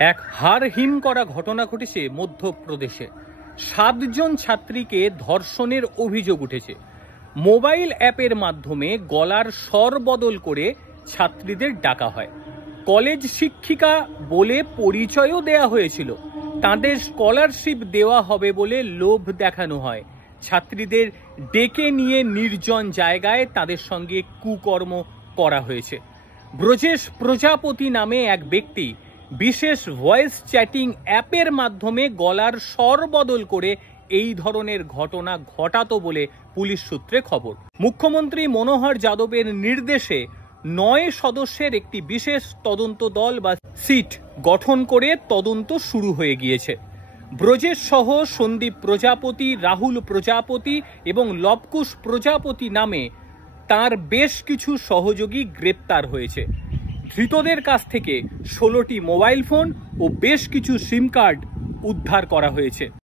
এক হাড় হিম করা ঘটনা ঘটেছে মধ্যপ্রদেশে। 7 জন ছাত্রীকে ধর্ষণের অভিযোগ উঠেছে। মোবাইল অ্যাপের মাধ্যমে গলার স্বর বদল করে ছাত্রীদের ডাকা হয়। কলেজ শিক্ষিকা বলে পরিচয়ও দেয়া হয়েছিল। তাদের স্কলারশিপ দেওয়া হবে বলে লোভ দেখানো হয়। ছাত্রীদের ডেকে নিয়ে নির্জন জায়গায় তাদের সঙ্গে কুকর্ম করা হয়েছে। ব্রজেশ প্রজাপতি নামে এক ব্যক্তি বিশেষ ভয়েস চ্যাটিং অ্যাপের মাধ্যমে গলার স্বর বদল করে এই ধরনের ঘটনা ঘটাতো বলে পুলিশ সূত্রে খবর। মুখ্যমন্ত্রী মনোহর যাদবের নির্দেশে 9 সদস্যের একটি বিশেষ তদন্ত দল বা সিট গঠন করে তদন্ত শুরু হয়ে গিয়েছে। ব্রজেশ সহ সন্দীপ প্রজাপতি, রাহুল প্রজাপতি এবং লবকুশ প্রজাপতি নামে তার বেশ কিছু সহযোগী গ্রেপ্তার হয়েছে। ধৃতদের কাছ থেকে 16টি মোবাইল ফোন ও বেশ কিছু সিম কার্ড উদ্ধার করা হয়েছে।